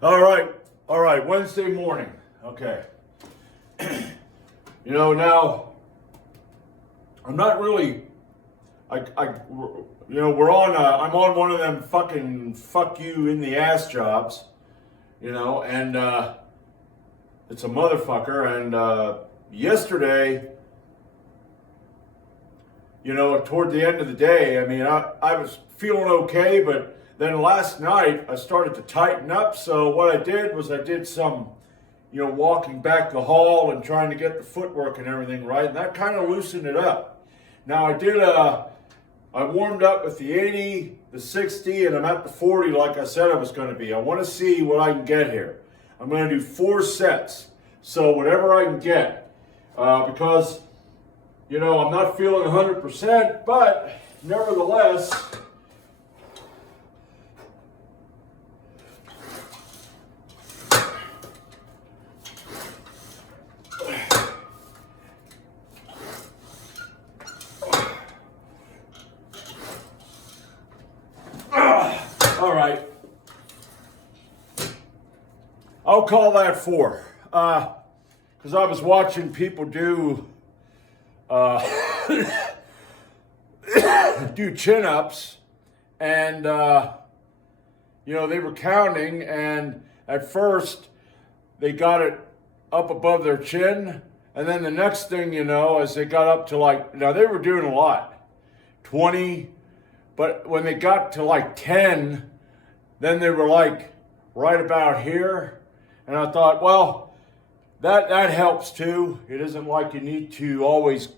All right, Wednesday morning. Okay. Now I'm not really. We're on. I'm on one of them fucking fuck you in the ass jobs. And it's a motherfucker. And yesterday, toward the end of the day, I mean, I was feeling okay, but then last night I started to tighten up. So what I did was I did some, walking back the hall and trying to get the footwork and everything right, and that kind of loosened it up. Now I warmed up with the 80, the 60, and I'm at the 40 like I said I was going to be. I want to see what I can get here. I'm going to do 4 sets, so whatever I can get, because I'm not feeling 100%, but nevertheless, all right, I'll call that 4, because I was watching people do do chin-ups, and they were counting, and at first they got it up above their chin, and then the next thing as they got up to now they were doing a lot, 20, but when they got to 10, then they were right about here, and I thought, well, that helps too. It isn't like you need to always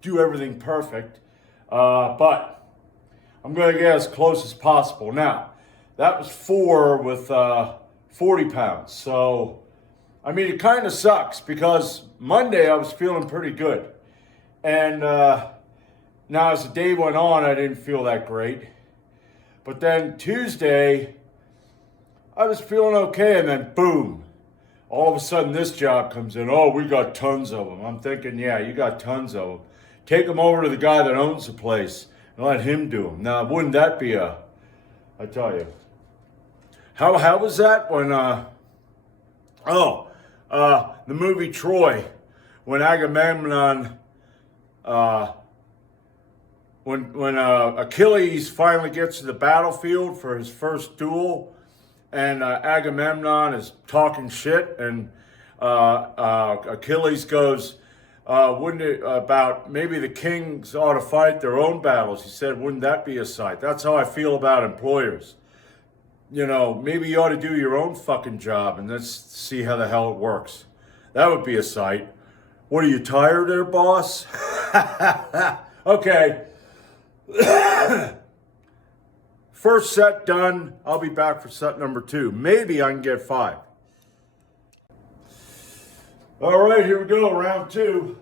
do everything perfect, but I'm going to get as close as possible. Now, that was 4 with 40 pounds. So, I mean, it kind of sucks because Monday I was feeling pretty good. And now as the day went on, I didn't feel that great. But then Tuesday, I was feeling okay, and then boom. All of a sudden, this job comes in. Oh, we got tons of them. I'm thinking, yeah, you got tons of them. Take them over to the guy that owns the place and let him do them. Now, wouldn't that be I tell you. How was that when, the movie Troy, when Agamemnon, when Achilles finally gets to the battlefield for his first duel, and Agamemnon is talking shit, and Achilles goes, wouldn't it about maybe the kings ought to fight their own battles? He said, wouldn't that be a sight? That's how I feel about employers. Maybe you ought to do your own fucking job and let's see how the hell it works. That would be a sight. What, are you tired there, boss? Okay. First set done. I'll be back for set number 2. Maybe I can get 5. All right, here we go, round 2.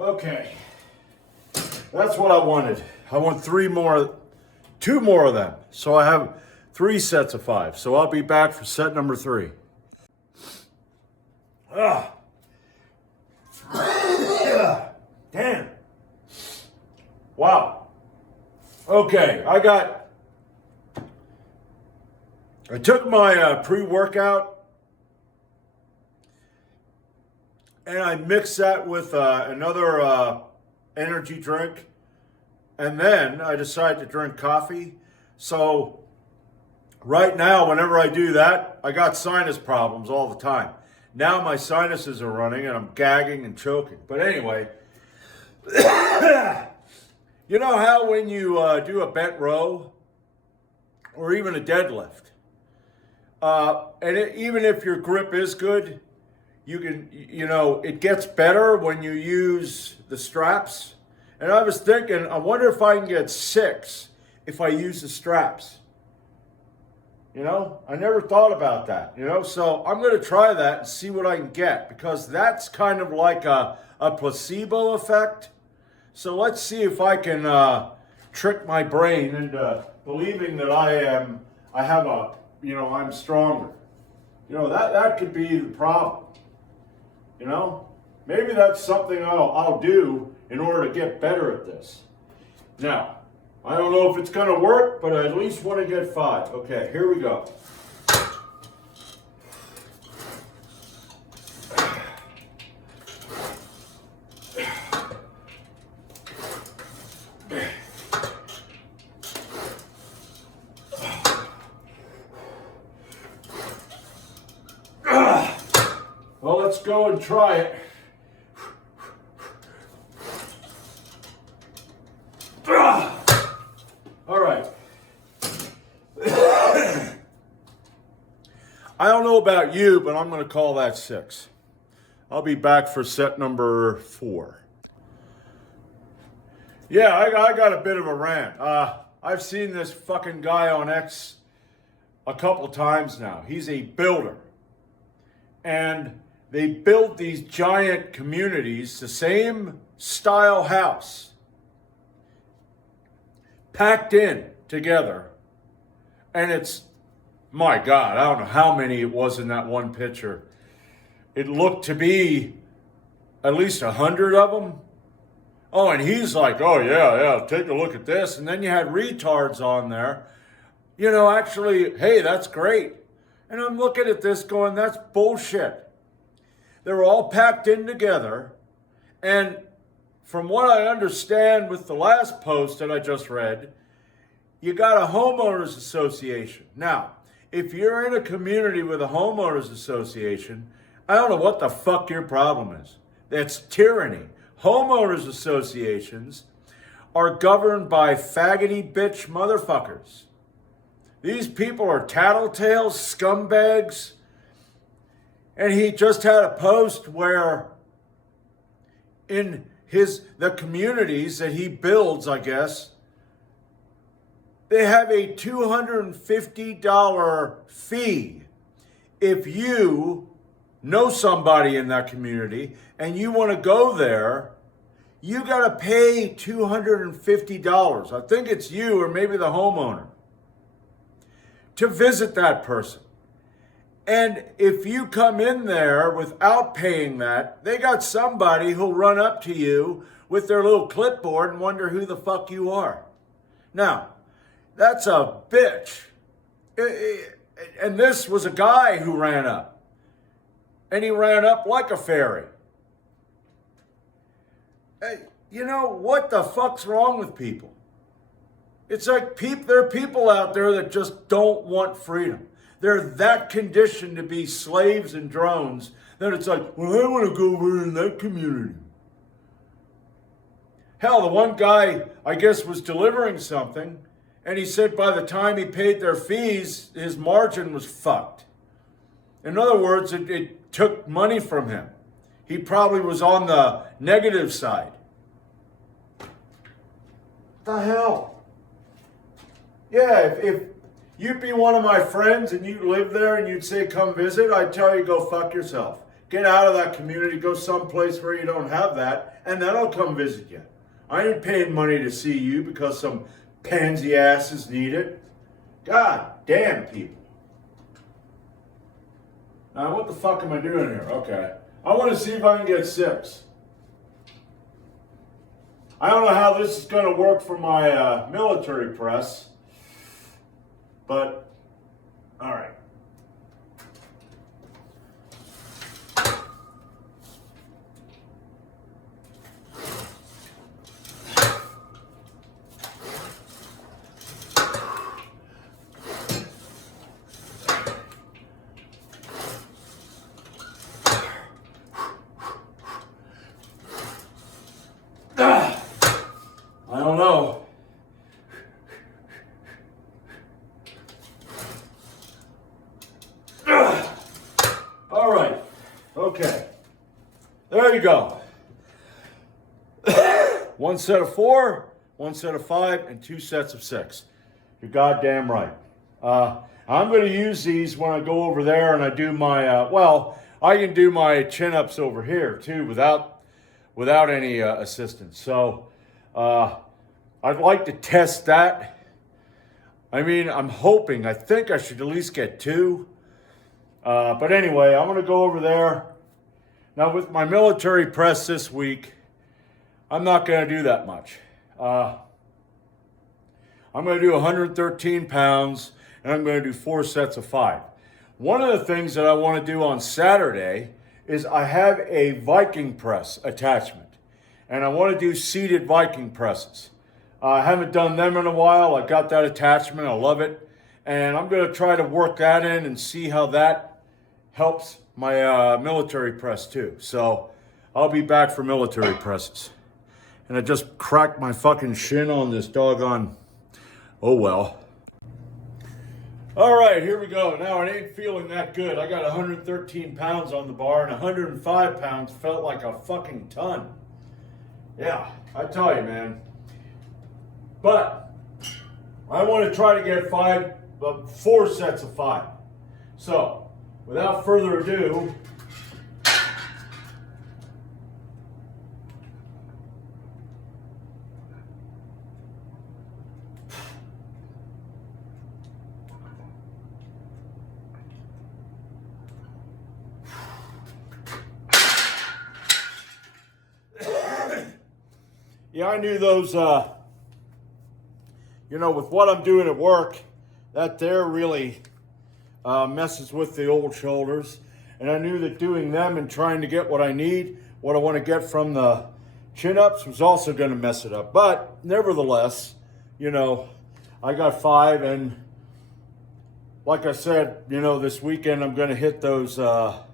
Okay, that's what I wanted. I want 2 more of them. So I have 3 sets of 5. So I'll be back for set number 3. Damn. Wow. Okay, I took my pre-workout and I mixed that with another energy drink. And then I decided to drink coffee. So right now, whenever I do that, I got sinus problems all the time. Now my sinuses are running and I'm gagging and choking. But anyway, you know how when you do a bent row or even a deadlift, even if your grip is good, you can, it gets better when you use the straps. And I was thinking, I wonder if I can get 6 if I use the straps. You know, I never thought about that, you know, so I'm going to try that and see what I can get, because that's kind of like a placebo effect. So let's see if I can trick my brain into believing that I'm stronger. You know, that could be the problem. You know, maybe that's something I'll do in order to get better at this. Now, I don't know if it's going to work, but I at least want to get 5. Okay, here we go. Well, let's go and try it. All right. I don't know about you, but I'm going to call that 6. I'll be back for set number 4. Yeah, I got a bit of a rant. I've seen this fucking guy on X a couple times now. He's a builder. And they build these giant communities, the same style house, packed in together. And it's, my God, I don't know how many it was in that one picture. It looked to be at least 100 of them. Oh, and he's like, oh, yeah, take a look at this. And then you had retards on there. You know, actually, hey, that's great. And I'm looking at this going, that's bullshit. They're all packed in together. And from what I understand with the last post that I just read, you got a homeowners association. Now, if you're in a community with a homeowners association, I don't know what the fuck your problem is. That's tyranny. Homeowners associations are governed by faggoty bitch motherfuckers. These people are tattletales, scumbags. And he just had a post where in the communities that he builds, I guess, they have a $250 fee if you know somebody in that community and you want to go there. You got to pay $250. I think it's you or maybe the homeowner to visit that person. And if you come in there without paying that, they got somebody who'll run up to you with their little clipboard and wonder who the fuck you are. Now, that's a bitch. And this was a guy who ran up. And he ran up like a fairy. Hey, you know, what the fuck's wrong with people? It's like there are people out there that just don't want freedom. They're that conditioned to be slaves and drones that it's like, well, I want to go over in that community. Hell, the one guy, I guess, was delivering something, and he said by the time he paid their fees, his margin was fucked. In other words, it took money from him. He probably was on the negative side. What the hell? Yeah, if you'd be one of my friends and you live there and you'd say, come visit, I'd tell you, go fuck yourself. Get out of that community, go someplace where you don't have that, and then I'll come visit you. I ain't paying money to see you because some pansy asses need it. God damn people. Now, what the fuck am I doing here? Okay. I want to see if I can get 6. I don't know how this is going to work for my military press. But, all right. I don't know. All right. Okay. There you go. 1 set of 4, 1 set of 5, and 2 sets of 6. You're goddamn right. I'm going to use these when I go over there and I do my, I can do my chin-ups over here too without any assistance. So I'd like to test that. I mean, I think I should at least get 2. But anyway, I'm going to go over there. Now with my military press this week, I'm not going to do that much. I'm going to do 113 pounds, and I'm going to do 4 sets of 5. One of the things that I want to do on Saturday is I have a Viking press attachment, and I want to do seated Viking presses. I haven't done them in a while. I got that attachment. I love it. And I'm going to try to work that in and see how that helps my military press too. So I'll be back for military presses. And I just cracked my fucking shin on this doggone, oh well. All right, here we go. Now it ain't feeling that good. I got 113 pounds on the bar and 105 pounds felt like a fucking ton. Yeah, I tell you, man. But I want to try to get 4 sets of 5. So, without further ado, yeah, I knew those, with what I'm doing at work, that there really messes with the old shoulders. And I knew that doing them and trying to get what I need, what I want to get from the chin-ups was also going to mess it up. But nevertheless, I got 5. And like I said, this weekend I'm going to hit those, what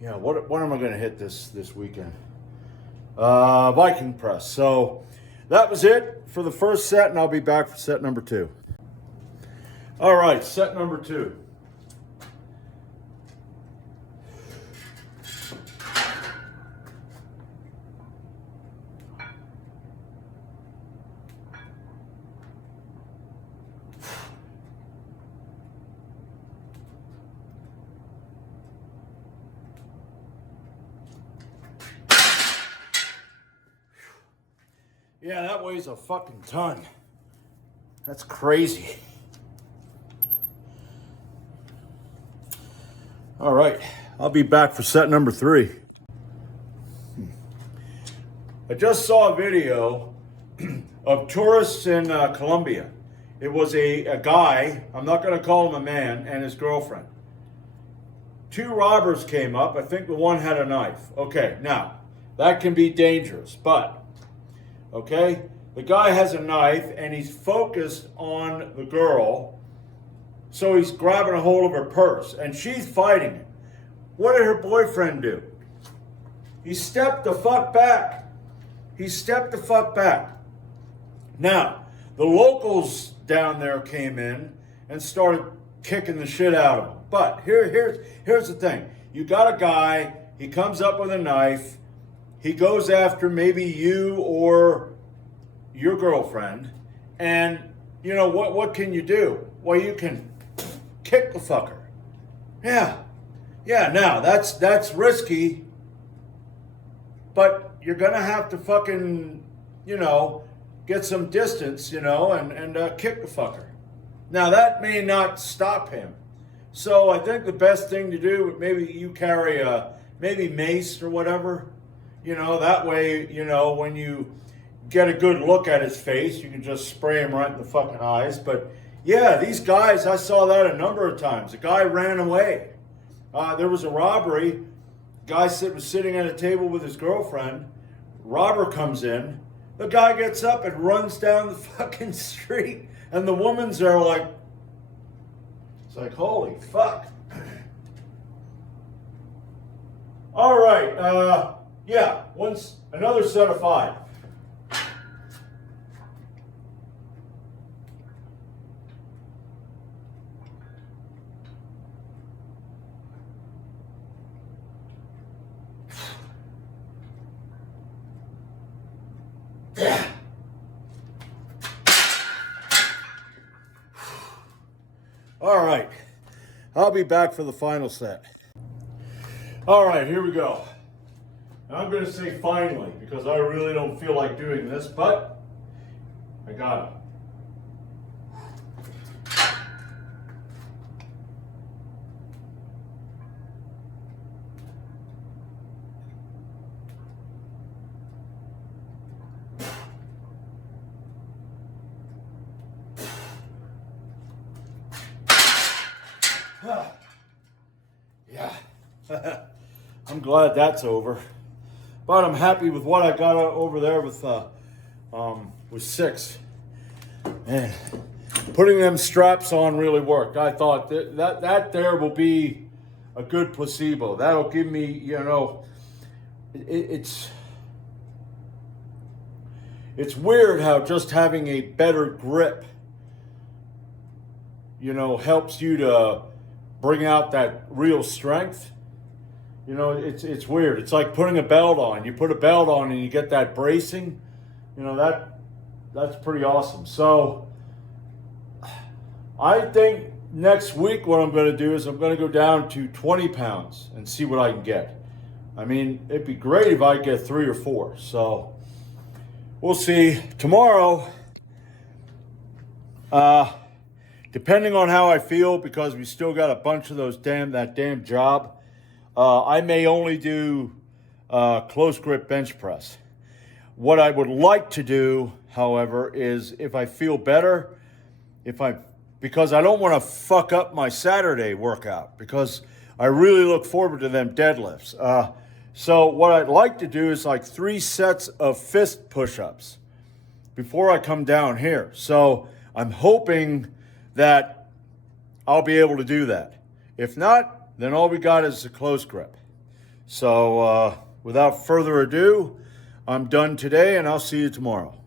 am I going to hit this weekend? Viking press. So that was it for the first set, and I'll be back for set number 2. All right, set number 2. Yeah, that weighs a fucking ton. That's crazy. All right, I'll be back for set number 3. I just saw a video of tourists in Colombia. It was a guy, I'm not going to call him a man, and his girlfriend. 2 robbers came up. I think the one had a knife. Okay, now, that can be dangerous, but okay, the guy has a knife and he's focused on the girl, so he's grabbing a hold of her purse and she's fighting him. What did her boyfriend do? He stepped the fuck back. Now, the locals down there came in and started kicking the shit out of him. But here's the thing. You got a guy, he comes up with a knife. He goes after maybe you or your girlfriend, and what can you do? Well, you can kick the fucker. Yeah. Now that's risky, but you're gonna have to fucking get some distance, and kick the fucker. Now that may not stop him. So I think the best thing to do, maybe you carry maybe mace or whatever. That way, when you get a good look at his face, you can just spray him right in the fucking eyes. But yeah, these guys, I saw that a number of times. The guy ran away. There was a robbery. Guy was sitting at a table with his girlfriend. Robber comes in. The guy gets up and runs down the fucking street. And the woman's there it's like, holy fuck. All right, another set of 5. All right, I'll be back for the final set. All right, here we go. I'm going to say finally because I really don't feel like doing this, but I got it. Yeah, I'm glad that's over, but I'm happy with what I got over there with 6. Man, putting them straps on really worked. I thought that there will be a good placebo. That'll give me, it's weird how just having a better grip, helps you to bring out that real strength. It's weird. It's like putting a belt on. You put a belt on and you get that bracing. That's pretty awesome. So I think next week what I'm going to do is I'm going to go down to 20 pounds and see what I can get. I mean, it'd be great if I get 3 or 4. So we'll see. Tomorrow, depending on how I feel, because we still got a bunch of that damn job, I may only do close grip bench press. What I would like to do, however, is if I feel better, because I don't want to fuck up my Saturday workout, because I really look forward to them deadlifts. So what I'd like to do is like 3 sets of fist push-ups before I come down here. So I'm hoping that I'll be able to do that. If not, then all we got is a close grip. So without further ado, I'm done today and I'll see you tomorrow.